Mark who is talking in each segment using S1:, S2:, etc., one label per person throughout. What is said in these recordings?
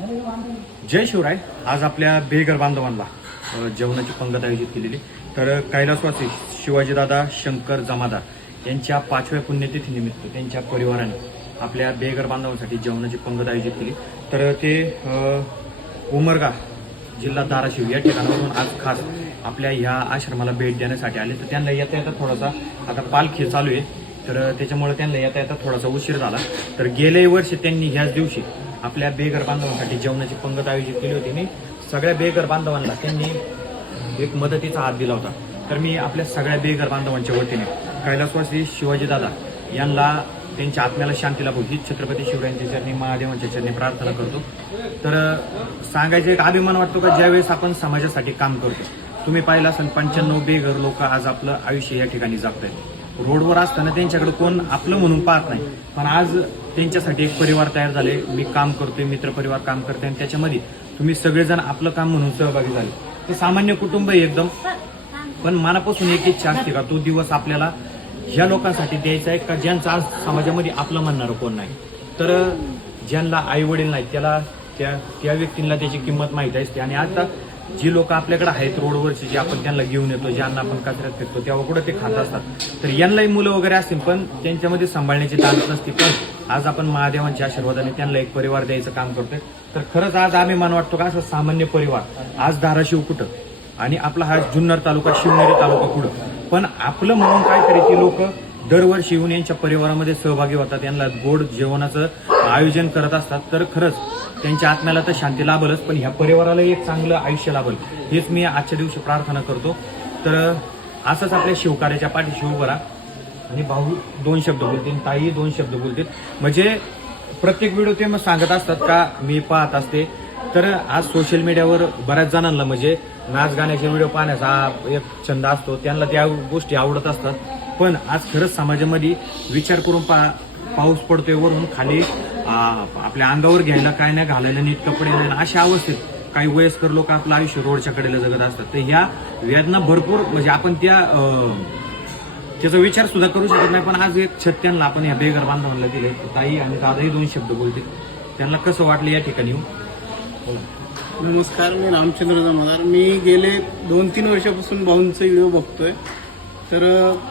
S1: जय शिवराय. आज आपल्या बेघर बांधवांना जेवणाची पंगत आयोजित केलेली. तर कैलासवासी शिवाजीदादा शंकर जमादार यांच्या पाचव्या पुण्यतिथीनिमित्त त्यांच्या परिवाराने आपल्या बेघर बांधवांसाठी जेवणाची पंगत आयोजित केली. तर ते उमरगा जिल्हा धाराशिव या ठिकाणावरून आज खास आपल्या ह्या आश्रमाला भेट देण्यासाठी आले. तर त्यांना येता येता थोडासा आता पालखी चालू आहे. तर त्याच्यामुळे त्यांना येता येता थोडासा उशीर झाला. तर गेल्या वर्षी त्यांनी ह्याच दिवशी आपल्या बेघर बांधवांसाठी जेवणाची पंगत आयोजित केली होती. आणि सगळ्या बेघर बांधवांना त्यांनी एक मदतीचा हात दिला होता. तर मी आपल्या सगळ्या बेघर बांधवांच्या वतीने कैलासवासी शिवाजीदादा यांना त्यांच्या आत्म्याला शांती लाभू. हीच छत्रपती शिवरायांच्या चरणी महादेवांच्या चरणी प्रार्थना करतो. तर सांगायचं एक अभिमान वाटतो का? ज्यावेळेस आपण समाजासाठी काम करतो. तुम्ही पाहिलं असेल पंच्याण्णव बेघर लोक आज आपलं आयुष्य या ठिकाणी जगत आहेत रोडवर असताना त्यांच्याकडे कोण आपलं म्हणून पाहत नाही. पण आज त्यांच्यासाठी एक परिवार तयार झाले. मी काम करतोय मित्र परिवार काम करतोय आणि त्याच्यामध्ये तुम्ही सगळेजण आपलं काम म्हणून सहभागी झाले. ते सामान्य कुटुंब आहे एकदम. पण मनापासून एक इच्छा असते का तो दिवस आपल्याला ह्या लोकांसाठी द्यायचा आहे का ज्यांचं आज समाजामध्ये आपलं म्हणणारं कोण नाही? तर ज्यांना आई वडील नाही त्याला त्या त्या व्यक्तींना त्याची किंमत माहीत असते. आणि आता जी लोक आपल्याकडे आहेत रोडवरची जी आपण त्यांना घेऊन येतो ज्यांना आपण कचऱ्यात फेकतो तेव्हा कुठं ते खात असतात. तर यांनाही मुलं वगैरे असतील पण त्यांच्यामध्ये सांभाळण्याची ताकद नसते. पण आज आपण महादेवांच्या आशीर्वादाने त्यांना एक परिवार द्यायचं काम करतोय. तर खरंच आज आम्ही मान वाटतो का असं सामान्य परिवार आज धाराशिव कुठं? आणि आपला हा जुन्नर तालुका शिवनेरी तालुका कुठं? पण आपलं म्हणून काय तरी ती लोक दरवर्षी येऊन यांच्या परिवारामध्ये सहभागी होतात. यांना गोड जेवणाचं आयोजन करत असतात. तर खरंच त्यांच्या आत्म्याला तर शांती लाभलच पण ह्या परिवाराला एक चांगलं आयुष्य लाभल. हेच मी आजच्या दिवशी प्रार्थना करतो. तर असंच आपल्या शिवकार्याच्या पाठीशी उभं राहा. आणि भाऊ दोन शब्द बोलतील ताई दोन शब्द बोलतील. म्हणजे प्रत्येक व्हिडिओ ते मग सांगत असतात का मी पाहत असते. तर आज सोशल मीडियावर बऱ्याच जणांना म्हणजे नाच गाण्याचे व्हिडिओ पाहण्याचा हा एक छंद असतो. त्यांना त्या गोष्टी आवडत असतात. पण आज खरंच समाजामध्ये विचार करून पा पाऊस पडतोय वरून खाली आपल्या अंगावर घ्यायला काय नाही घालायला नीट कपडे नाही अशा अवस्थेत काही वयस्कर लोक आपलं आयुष्य रोडच्या कडेला जगत असतात. तर ह्या वेदना भरपूर म्हणजे आपण त्या त्याचा विचार सुद्धा करू शकत नाही. पण आज एक छत्त्यांना आपण या बेघर बांधवांना दिले ताई आणि दादाही दोन शब्द बोलतील. त्यांना कसं वाटलं या ठिकाणी येऊन?
S2: नमस्कार मी रामचंद्र जमादार मी गेले दोन तीन वर्षापासून भाऊंचे व्हिडिओ बघतोय. तर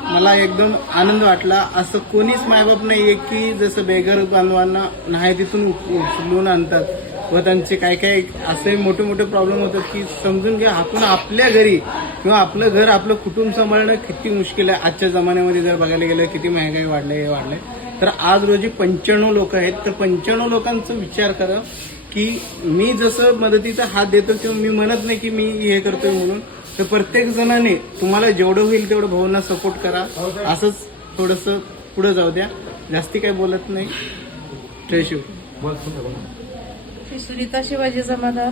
S2: मला एकदम आनंद वाटला. असं कोणीच मायबाप नाही आहे की जसं बेघर बांधवांना नाही तिथून उच- उचलून आणतात व त्यांचे काय काय असे मोठे मोठे प्रॉब्लेम होतात की समजून घ्या आपण आपल्या घरी किंवा आपलं घर आपलं कुटुंब सांभाळणं किती मुश्किल आहे. आजच्या जमान्यामध्ये जर बघायला गेलं किती महागाई वाढले हे वाढले तर आज रोजी पंच्याण्णव लोक आहेत. तर पंच्याण्णव लोकांचा विचार करा की मी जसं मदतीचा हात देतो किंवा मी म्हणत नाही की मी हे करतोय म्हणून तर प्रत्येक जणाने तुम्हाला जेवढं होईल तेवढं भाऊंना सपोर्ट करा. असंच थोडंसं पुढे जाऊ द्या. जास्ती काही बोलत नाही. जय शिव.
S3: सुनीता शिवाजी जमादार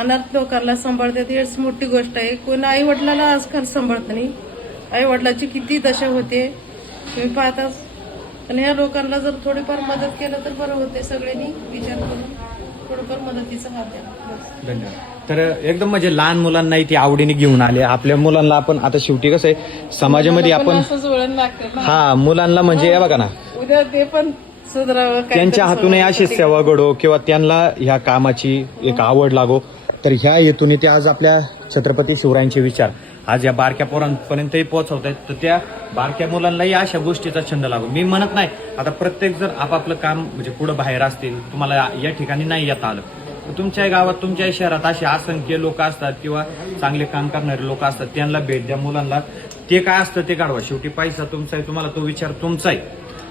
S3: अनाथ लोकांना सांभाळतात हेच मोठी गोष्ट आहे. कोण आई वडिलाला आजकाल सांभाळत नाही. आई वडिलाची किती दशा होते तुम्ही पाहताच पण ह्या लोकांना जर थोडीफार मदत केलं तर बरं होते सगळ्यांनी विचार करून. थोडंफार मदतीचा हात द्या. बस.
S1: धन्यवाद. तर एकदम म्हणजे लहान मुलांनाही ती आवडीने घेऊन आले. आपल्या मुलांना आपण आता शेवटी कसं आहे समाजामध्ये आपण
S3: असंच वळण लागतं ना.
S1: हा मुलांना म्हणजे हे बघा ना.
S3: उद्या ते पण सुधारावं काहीतरी
S1: त्यांच्या हातूनही अशी. सेवा घडो किंवा त्यांना ह्या कामाची एक आवड लागो. तर ह्या हेतून ते आज आपल्या छत्रपती शिवरायांचे विचार. आज या बारक्या पोरांपर्यंतही पोहोचवत आहेत तर त्या बारक्या मुलांनाही अशा गोष्टीचा छंद लागू. मी म्हणत नाही आता प्रत्येक जर आपापलं काम म्हणजे पुढं बाहेर असतील तुम्हाला या ठिकाणी नाही येता आलं. तुमच्या गावात तुमच्या शहरात असे असंख्य लोक असतात किंवा चांगले काम करणारे लोक असतात त्यांना भेट द्या मुलांना. ते काय असतं ते काढवा. शेवटी पैसा तुमचा आहे तुम्हाला तो विचार तुमचा आहे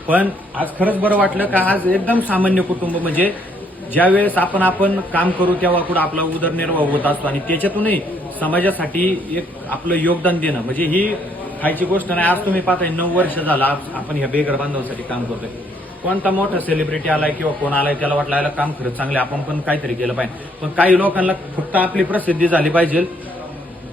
S1: पण आज खरंच बरं वाटलं का आज एकदम सामान्य कुटुंब म्हणजे ज्या वेळेस आपण आपण काम करू तेव्हा कुठं आपला उदरनिर्वाह होत असतो आणि त्याच्यातूनही समाजासाठी एक आपलं योगदान देणं. म्हणजे ही खायची गोष्ट नाही. आज तुम्ही पाहताय नऊ वर्ष झाला आज आपण ह्या बेघर बांधवांसाठी काम करतोय. कोणता मोठा सेलिब्रिटी आलाय किंवा कोण आलाय त्याला वाटलं याला काम खरंच चांगलं आहे, आपण पण काहीतरी केलं पाहिजे. पण काही लोकांना फक्त आपली प्रसिद्धी झाली पाहिजे.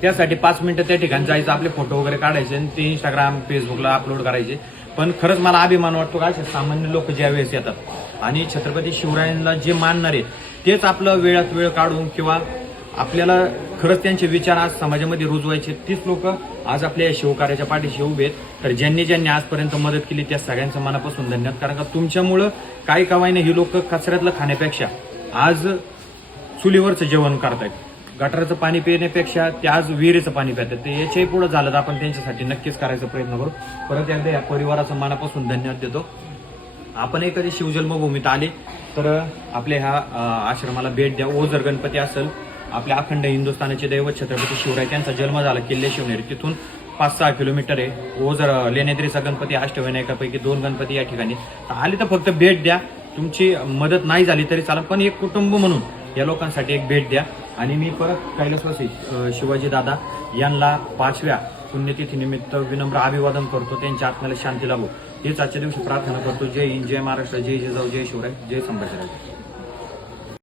S1: त्यासाठी पाच मिनिटं त्या ठिकाणी जायचं आपले फोटो वगैरे काढायचे आणि ते इंस्टाग्राम फेसबुकला अपलोड करायचे. पण खरंच मला अभिमान वाटतो का असे सामान्य लोक ज्या वेळेस येतात. आणि छत्रपती शिवरायांना जे मानणारे तेच आपलं वेळात वेळ काढून किंवा आपल्याला खरंच त्यांचे विचार आज समाजामध्ये रुजवायचे. तीच लोक आज आपल्या या शिवकार्याच्या पाठीशी उभे आहेत. तर ज्यांनी ज्यांनी आजपर्यंत मदत केली त्या सगळ्यांचं मनापासून धन्यवाद. कारण का तुमच्यामुळं काही कवायने ही लोक कचऱ्यातलं खाण्यापेक्षा आज चुलीवरचं जेवण करतायत. गटाराचं पाणी पिण्यापेक्षा ते आज विहिरीचं पाणी पितात. ते याच्याही पुढं झालं तर आपण त्यांच्यासाठी नक्कीच करायचा प्रयत्न करू. परत एकदा या परिवाराचं मनापासून धन्यवाद देतो. आपणही कधी शिवजन्मभूमीत आले तर आपल्या ह्या आश्रमाला भेट द्या. ओझर गणपती असेल आपल्या अखंड हिंदुस्थानाचे दैवत छत्रपती शिवराय त्यांचा जन्म झाला किल्ले शिवनेरी. तिथून पाच सहा किलोमीटर आहे. हो, ओझर लेण्याद्रीचा गणपती अष्टविनायकापैकी दोन गणपती या ठिकाणी. तर आले तर फक्त भेट द्या. तुमची मदत नाही झाली तरी चालेल पण एक कुटुंब म्हणून या लोकांसाठी एक भेट द्या. आणि मी परत कैलासवासी शिवाजी दादा यांना पाचव्या पुण्यतिथीनिमित्त विनम्र अभिवादन करतो. त्यांच्या आत्म्याला शांती लाभो. हेच आजच्या दिवशी प्रार्थना करतो. जय हिंद जय महाराष्ट्र जय जिजाऊ जय शिवराय जय संभाजीराजे.